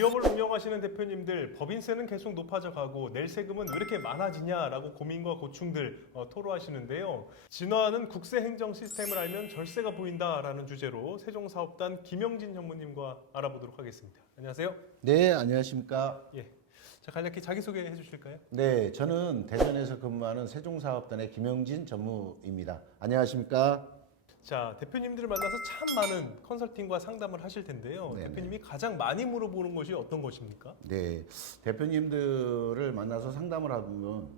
기업을 운영하시는 대표님들 법인세는 계속 높아져 가고 낼 세금은 왜 이렇게 많아지냐라고 고민과 고충들 토로하시는데요. 진화하는 국세 행정 시스템을 알면 절세가 보인다라는 주제로 세종사업단 김영진 전무님과 알아보도록 하겠습니다. 안녕하세요. 네, 안녕하십니까. 예. 자, 간략히 자기소개 해주실까요? 네, 저는 대전에서 근무하는 세종사업단의 김영진 전무입니다. 안녕하십니까. 자, 대표님들을 만나서 참 많은 컨설팅과 상담을 하실 텐데요. 네네. 대표님이 가장 많이 물어보는 것이 어떤 것입니까? 네, 대표님들을 만나서 상담을 하면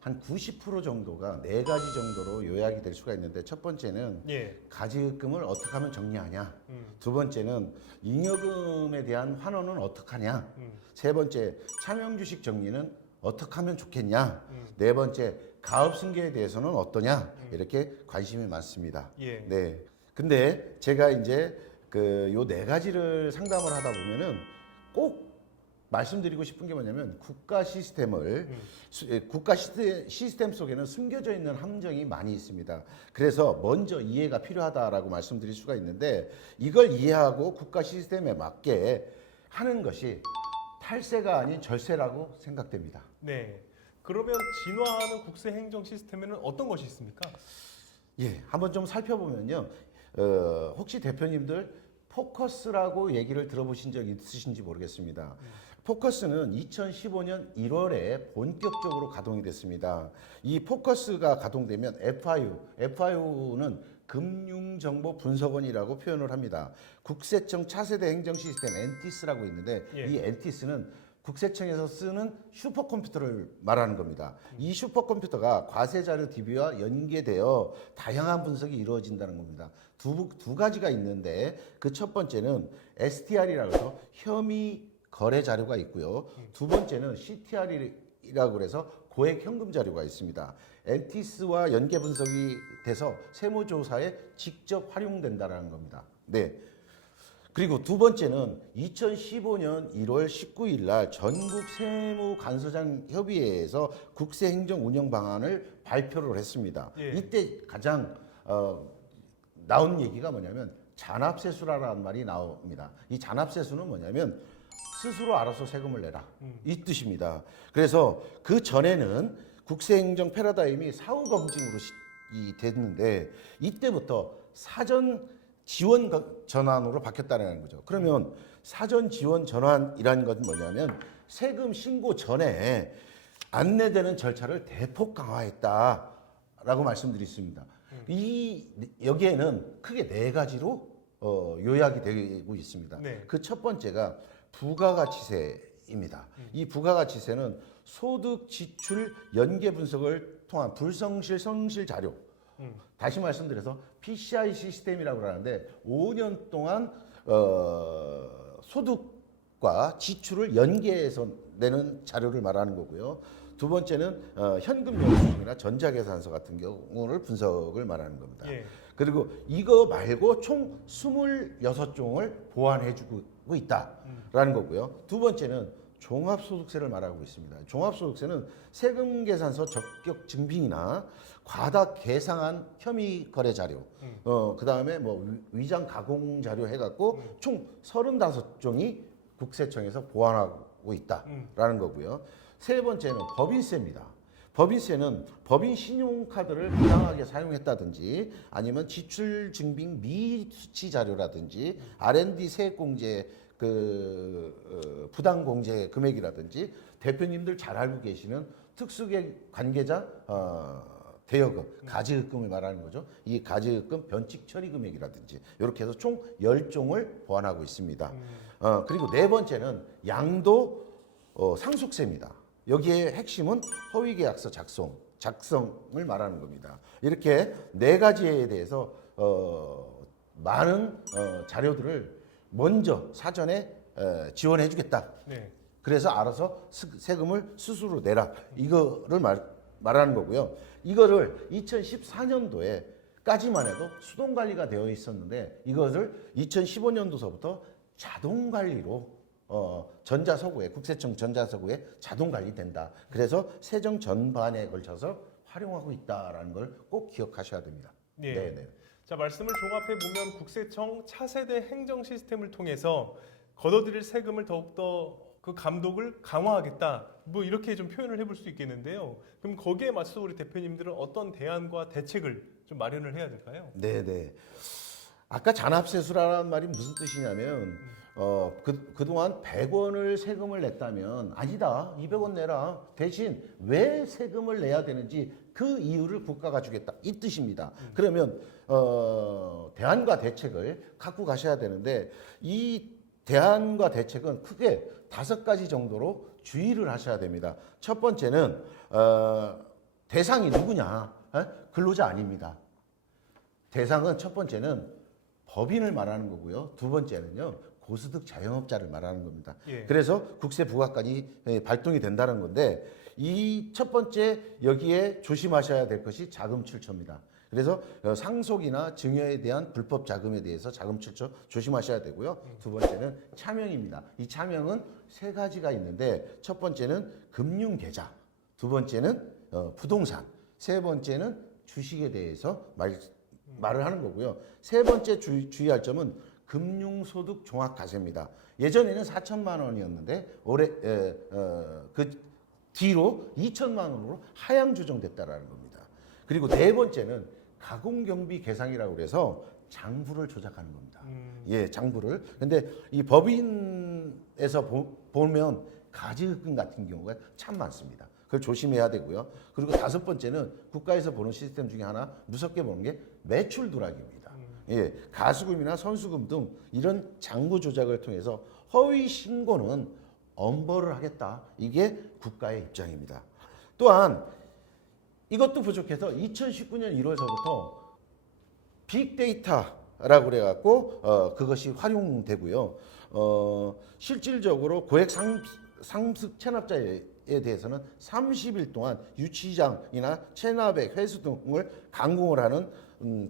한 90% 정도가 네 가지 정도로 요약이 될 수가 있는데, 첫 번째는 예. 가지금을 어떻게 하면 정리하냐, 음. 두 번째는 잉여금에 대한 환원은 어떻게 하냐, 음. 세 번째 차명주식 정리는 어떻게 하면 좋겠냐, 음. 네 번째 가업승계에 대해서는 어떠냐, 이렇게 관심이 많습니다. 예. 네. 근데 제가 이제 요 네 가지를 상담을 하다 보면은 꼭 말씀드리고 싶은 게 뭐냐면, 국가 시스템을 국가 시스템 속에는 숨겨져 있는 함정이 많이 있습니다. 그래서 먼저 이해가 필요하다라고 말씀드릴 수가 있는데, 이걸 이해하고 국가 시스템에 맞게 하는 것이 탈세가 아닌 절세라고 생각됩니다. 네. 그러면 진화하는 국세 행정 시스템에는 어떤 것이 있습니까? 예, 한번 좀 살펴보면요. 혹시 대표님들 포커스라고 얘기를 들어보신 적 있으신지 모르겠습니다. 포커스는 2015년 1월에 본격적으로 가동이 됐습니다. 이 포커스가 가동되면 FIU는 금융정보분석원이라고 표현을 합니다. 국세청 차세대 행정시스템 엔티스라고 있는데, 예. 이 엔티스는 국세청에서 쓰는 슈퍼컴퓨터를 말하는 겁니다. 이 슈퍼컴퓨터가 과세자료 DB와 연계되어 다양한 분석이 이루어진다는 겁니다. 두 가지가 있는데, 그 첫 번째는 STR이라고 해서 혐의 거래 자료가 있고요. 두 번째는 CTR이라고 해서 고액 현금 자료가 있습니다. 엔티스와 연계 분석이 돼서 세무조사에 직접 활용된다는 겁니다. 네. 그리고 두 번째는 2015년 1월 19일 날 전국 세무간소장 협의회에서 국세행정 운영 방안을 발표를 했습니다. 예. 이때 가장 나온 얘기가 뭐냐면 잔압세수라는 말이 나옵니다. 이 잔압세수는 뭐냐면 스스로 알아서 세금을 내라, 이 뜻입니다. 그래서 그 전에는 국세행정 패러다임이 사후 검증으로 됐는데, 이때부터 사전 지원 전환으로 바뀌었다는 거죠. 그러면 사전 지원 전환이라는 건 뭐냐면, 세금 신고 전에 안내되는 절차를 대폭 강화했다라고 말씀드렸습니다. 여기에는 크게 네 가지로 요약이 되고 있습니다. 네. 그 첫 번째가 부가가치세입니다. 이 부가가치세는 소득, 지출, 연계 분석을 통한 불성실, 성실 자료. 다시 말씀드려서 PCI 시스템이라고 하는데, 5년 동안 소득과 지출을 연계해서 내는 자료를 말하는 거고요. 두 번째는 현금 영수증이나 전자계산서 같은 경우를 분석을 말하는 겁니다. 예. 그리고 이거 말고 총 26종을 보완해주고 있다라는 거고요. 두 번째는 종합소득세를 말하고 있습니다. 종합소득세는 세금계산서 적격 증빙이나 과다 계상한 혐의 거래 자료, 그 다음에 뭐 위장 가공 자료 해갖고 총 35종이 국세청에서 보완하고 있다라는 거고요. 세 번째는 법인세입니다. 법인세는 법인 신용카드를 부당하게 사용했다든지, 아니면 지출 증빙 미수치 자료라든지, R&D 세액공제 부당 공제 금액이라든지, 대표님들 잘 알고 계시는 특수관계자 대여금, 가지급금을 말하는 거죠. 이 가지급금 변칙 처리 금액이라든지, 이렇게 해서 총 10종을 보완하고 있습니다. 그리고 네 번째는 양도 상속세입니다. 여기에 핵심은 허위계약서 작성을 말하는 겁니다. 이렇게 네 가지에 대해서 많은 자료들을 먼저 사전에 지원해주겠다. 네. 그래서 알아서 세금을 스스로 내라. 이거를 말하는 거고요. 이거를 2014년도에까지만 해도 수동관리가 되어 있었는데, 이것을 2015년도서부터 자동관리로 전자서구에, 국세청 전자서구에 자동 관리된다. 그래서 세정 전반에 걸쳐서 활용하고 있다라는 걸 꼭 기억하셔야 됩니다. 예. 네네. 자, 말씀을 종합해 보면 국세청 차세대 행정 시스템을 통해서 걷어들일 세금을 더욱더 그 감독을 강화하겠다. 뭐 이렇게 좀 표현을 해볼 수 있겠는데요. 그럼 거기에 맞서 우리 대표님들은 어떤 대안과 대책을 좀 마련을 해야 될까요? 네네. 아까 잔압세수라는 말이 무슨 뜻이냐면 그동안 100원을 세금을 냈다면 아니다 200원 내라 대신 왜 세금을 내야 되는지 그 이유를 국가가 주겠다 이 뜻입니다. 그러면 대안과 대책을 갖고 가셔야 되는데 이 대안과 대책은 크게 5가지 정도로 주의를 하셔야 됩니다. 첫 번째는 대상이 누구냐? 근로자 아닙니다. 대상은 첫 번째는 법인을 말하는 거고요. 두 번째는요. 고소득 자영업자를 말하는 겁니다. 예. 그래서 국세 부과까지 발동이 된다는 건데 이 첫 번째 여기에 조심하셔야 될 것이 자금 출처입니다. 그래서 상속이나 증여에 대한 불법 자금에 대해서 자금 출처 조심하셔야 되고요. 두 번째는 차명입니다. 이 차명은 3가지가 있는데 첫 번째는 금융계좌, 두 번째는 부동산, 세 번째는 주식에 대해서 말을 하는 거고요. 세 번째 주의할 점은 금융소득 종합과세입니다. 예전에는 4천만 원이었는데 올해 그 뒤로 2천만 원으로 하향 조정됐다라는 겁니다. 그리고 네 번째는 가공경비 계상이라고 그래서 장부를 조작하는 겁니다. 예, 장부를. 근데 이 법인에서 보면 가지급금 같은 경우가 참 많습니다. 그걸 조심해야 되고요. 그리고 5번째는 국가에서 보는 시스템 중에 하나 무섭게 보는 게 매출 누락입니다. 예, 가수금이나 선수금 등 이런 장부 조작을 통해서 허위 신고는 엄벌을 하겠다. 이게 국가의 입장입니다. 또한 이것도 부족해서 2019년 1월서부터 빅데이터라고 그래갖고 그것이 활용되고요. 실질적으로 고액 상습 체납자에 대해서는 30일 동안 유치장이나 체납액 회수 등을 강공을 하는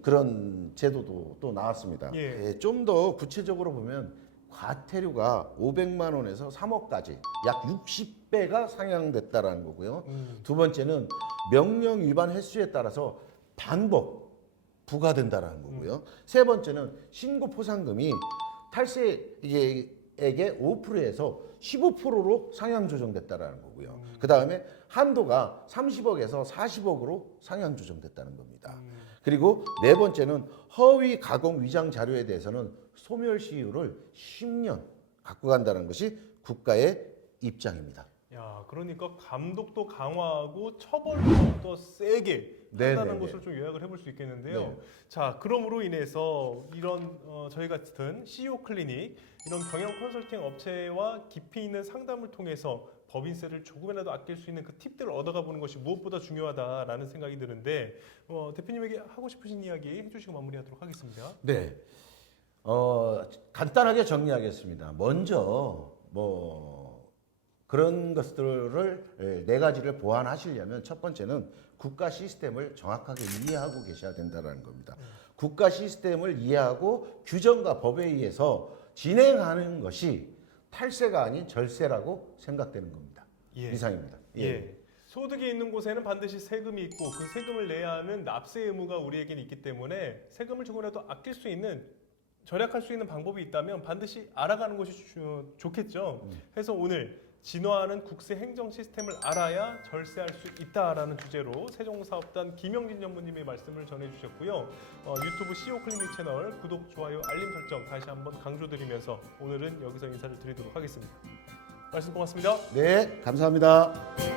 그런 제도도 또 나왔습니다. 예. 예, 좀 더 구체적으로 보면 과태료가 500만 원에서 3억까지 약 60배가 상향됐다라는 거고요. 두 번째는 명령 위반 횟수에 따라서 반복 부과된다라는 거고요. 세 번째는 신고 포상금이 탈세액의 5%에서 15%로 상향 조정됐다라는 거고요. 그 다음에 한도가 30억에서 40억으로 상향 조정됐다는 겁니다. 그리고 네 번째는 허위 가공 위장 자료에 대해서는 소멸시효를 10년 갖고 간다는 것이 국가의 입장입니다. 야, 그러니까 감독도 강화하고 처벌도 더 세게 한다는 네네네. 것을 좀 요약을 해볼 수 있겠는데요. 네. 자, 그러므로 인해서 이런 저희 같은 CEO 클리닉 이런 경영 컨설팅 업체와 깊이 있는 상담을 통해서 법인세를 조금이라도 아낄 수 있는 그 팁들을 얻어가 보는 것이 무엇보다 중요하다라는 생각이 드는데 대표님에게 하고 싶으신 이야기 해주시고 마무리하도록 하겠습니다. 네. 간단하게 정리하겠습니다. 먼저 그런 것들을 4가지를 보완하시려면 첫 번째는 국가 시스템을 정확하게 이해하고 계셔야 된다는 겁니다. 국가 시스템을 이해하고 규정과 법에 의해서 진행하는 것이 탈세가 아닌 절세라고 생각되는 겁니다. 예. 이상입니다. 예. 소득이 있는 곳에는 반드시 세금이 있고 그 세금을 내야 하는 납세 의무가 우리에게는 있기 때문에 세금을 조금이라도 아낄 수 있는 절약할 수 있는 방법이 있다면 반드시 알아가는 것이 좋겠죠. 그래서 오늘 진화하는 국세 행정 시스템을 알아야 절세할 수 있다라는 주제로 세종사업단 김영진 전무님의 말씀을 전해주셨고요. 유튜브 CEO 클리닉 채널 구독, 좋아요, 알림 설정 다시 한번 강조드리면서 오늘은 여기서 인사를 드리도록 하겠습니다. 말씀 고맙습니다. 네, 감사합니다.